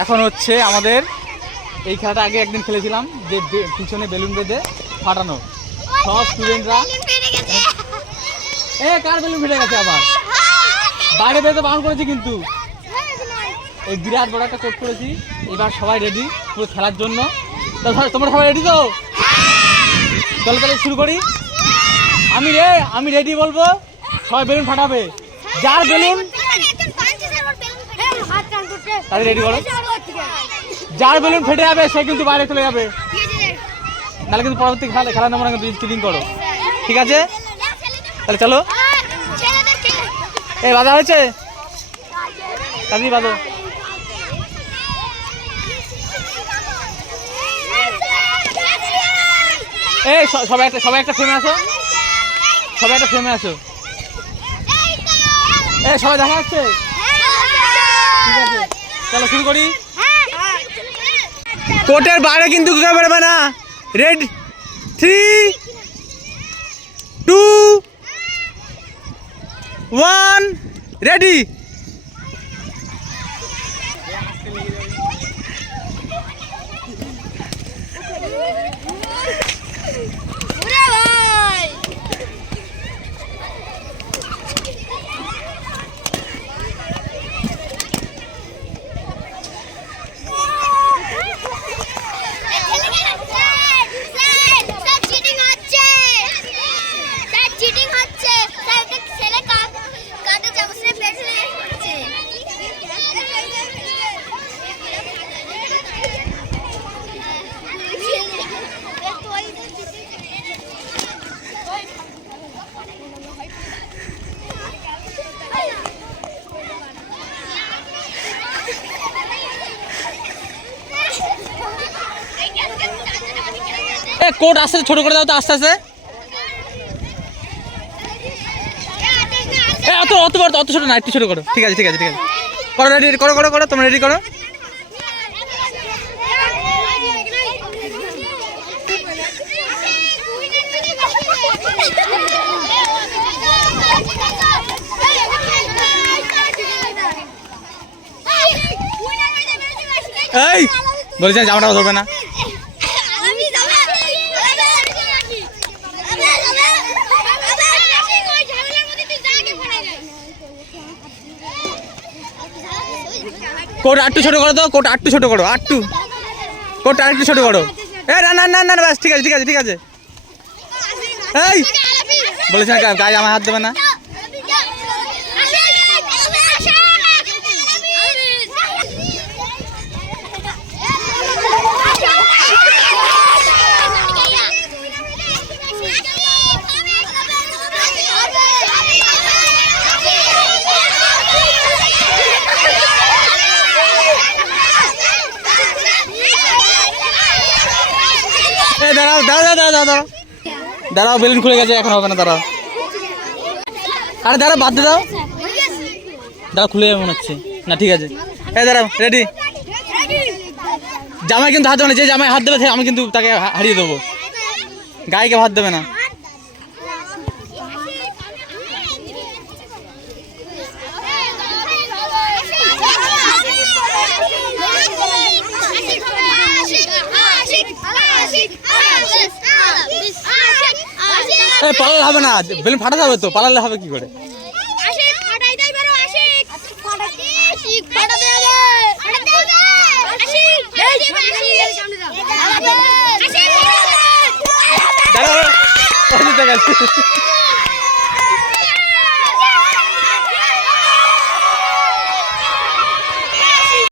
এখন হচ্ছে আমাদের এই খেলাটা আগে একদিন খেলেছিলাম যে পিছনে বেলুন বেঁধে ফাটানো সব স্টুডেন্টরা এ কার বেলুন ফেটে গেছে আবার বাইরে বেরোতে বারণ করেছি কিন্তু এই বিরাট বড় একটা কোট করেছি এবার সবাই রেডি পুরো খেলার জন্য তোমরা সবাই রেডি তো চলো তাহলে শুরু করি আমি রে আমি রেডি বলব সবাই বেলুন ফাটাবে যার বেলুন তাহলে রেডি করো যার বেলুন ফেটে যাবে, সে কিন্তু বাইরে চলে যাবে। নাহলে কিন্তু পরবর্তী খেলা খেলা নেব না করো। ঠিক আছে? তাহলে চলো। এই বাধা হয়েছে? কাজী বাঁধো এই সবাই একটা সবাই একটা ফ্রেমে আসো। সবাই একটা ফ্রেমে আসো। এই সবাই দেখা যাচ্ছে ঠিক আছে। চলো, শুরু করি। কোর্টের বাইরে কিন্তু কেউ বেরোবে না? Red three two one ready cheating হচ্ছে স্যার একটা ছেলে কাট কাটা চামচের পেছনে পড়ছে এ কোট আস্তে ছোট করে দাও তো আস্তে আস্তে এ অত অত বড় অত ছোট না একটু ছোট করো। ঠিক আছে ঠিক আছে ঠিক আছে। করো রেডি করো করো করো তোমরা রেডি করো। এই! বলেছি জামাটা ধরবে না। কোট আটটু ছোট করো তো কোট আটটু ছোট করো আটটু। কোট আরেকটু ছোট করো। এ না না না না না, ব্যাস ঠিক আছে ঠিক আছে ঠিক আছে। এই! বলেছেন না গায়ে আমার হাত দেবে না। দাঁড়াও দাঁড়াও দাঁড়াও দাঁড়াও দাঁড়াও। বেলুন খুলে গেছে, এখন হবে না, দাঁড়াও। আরে দাঁড়াও, বাদ দাও। দাঁড়াও, খুলে যাবে মনে হচ্ছে। না, ঠিক আছে। এ দাঁড়াও রেডি জামাই কিন্তু হাত দেবে না, যে জামাই হাত দেবে আমি কিন্তু তাকে হারিয়ে দেবো। গায়েকে ভাত দেবে না। পালালে হবে না। বেলুন ফাটা যাবে তো পালালে হবে কি করে? আশিক